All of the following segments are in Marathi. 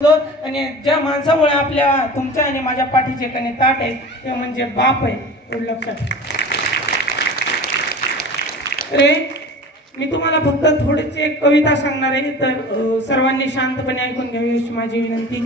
आणि ज्या माणसामुळे आपल्या तुमच्या आणि माझ्या पाठीचे कणे ताट आहे ते म्हणजे बाप आहे. एवढं लक्षात. रे मी तुम्हाला फक्त थोडीशी एक कविता सांगणार आहे, तर सर्वांनी शांतपणे ऐकून घ्यावी अशी माझी विनंती.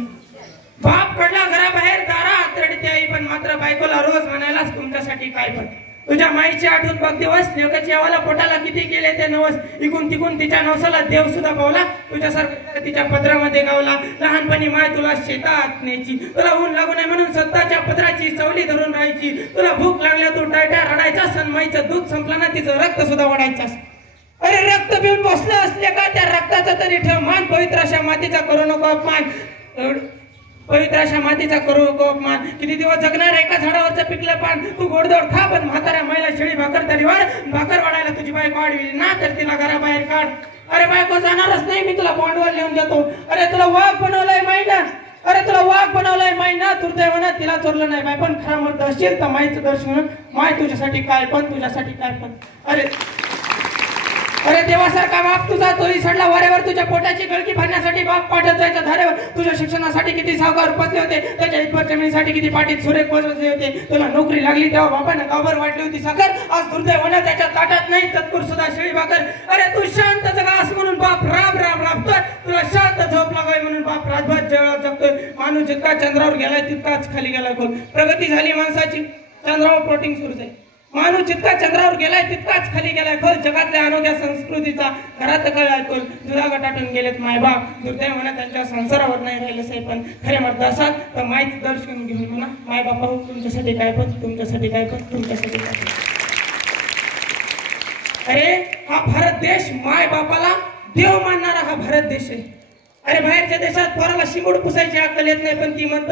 बाप पडला घराबाहेर दारात रडते आई, पण मात्र बायकोला रोज म्हणायलाच तुमच्यासाठी काय पण. तुझ्या माईची आठवण बघ दिवस, लेकाची आवाला पोटाला किती केले ते नवस. इकून तिकून तिच्या नवसाला देव सुद्धा पावला, तुझ्यासारखं तिच्या पदरामध्ये गावला. लहानपणी माय तुला शेतात न्यायची, तुला ऊन लागू नये म्हणून स्वतःच्या पदराची सवली धरून राहायची. तुला भूक लागल्या तू टायटा रडायचा, सण माईचं दूध संपलं ना तिचं रक्त सुद्धा वाढायचं. अरे रक्त पिऊन बसलं असले का त्या रक्ताचा तरी ठेव मान. पवित्र अशा मातीचा करू नको अपमान, पवित्र अशा मातीचा करू नको अपमान. किती दिवस जगणार एका झाडावरचं पिकलं पान. तू गोडदोड खा पण म्हाताऱ्या माईला शिळी भाकर तरी वाढ. भाकर वाढायला तुझी बायको वाढविली ना तर तिला घराबाहेर काढ. अरे बायको जाणारच नाही, मी तुला बॉन्डवर लिहून देतो. अरे तुला वाघ बनवलंय माई ना, अरे तुला वाघ बनवलंय माई ना. दुर्दैवानं तिला चोरलं नाही बाय, पण खरा मर्द असेल तर माईचं दर्शन. माय तुझ्यासाठी काय पण, तुझ्यासाठी काय पण. अरे देवासारखा बाप तुझा तोही सडला वाऱ्यावर. तुझ्या पोटाची गळकी भरण्यासाठी बाप पाठत जायचा धारेवर. तुझ्या शिक्षणासाठी किती सावकार बसले होते, त्याच्या इतभर जमिनीसाठी किती पाठीत सुरेख बसले होते. तुला नोकरी लागली तेव्हा बापानं गावभर वाटली होती साखर. आज दुर्दैवानं त्याच्या ताटात नाही तत्पूर सुद्धा शिळी भाकर. अरे तू शांत जगास म्हणून बाप राब राब राबतोय, तुला शांत झोप लागावी म्हणून बाप रातभर जगतोय. माणूस जितका चंद्रावर गेलाय तितकाच खाली गेला खोल. प्रगती झाली माणसाची, चंद्रावर प्लॉटिंग सुरू आहे. माणूस जितका चंद्रावर गेलाय तितकाच खाली गेलाय खोल. जगातल्या अनोख्या संस्कृतीचा घरात कळाय खोल. जुदा गटाटून गेलेत मायबाप, दुर्दैवानं त्यांच्या संसारावर नाही राहिलं साहेब. पण खरे मर्द असाल तर माईच दर्शन घेऊन म्हणा, माय बापा हो तुमच्यासाठी काय पण, तुमच्यासाठी काय पण, तुमच्यासाठी काय पण. अरे हा भारत देश माय बापाला देव मानणारा हा भारत देश आहे. अरे बाहेरच्या देशात पोराला शिमूड पुसायची अक्कल येत नाही, पण ती म्हणतं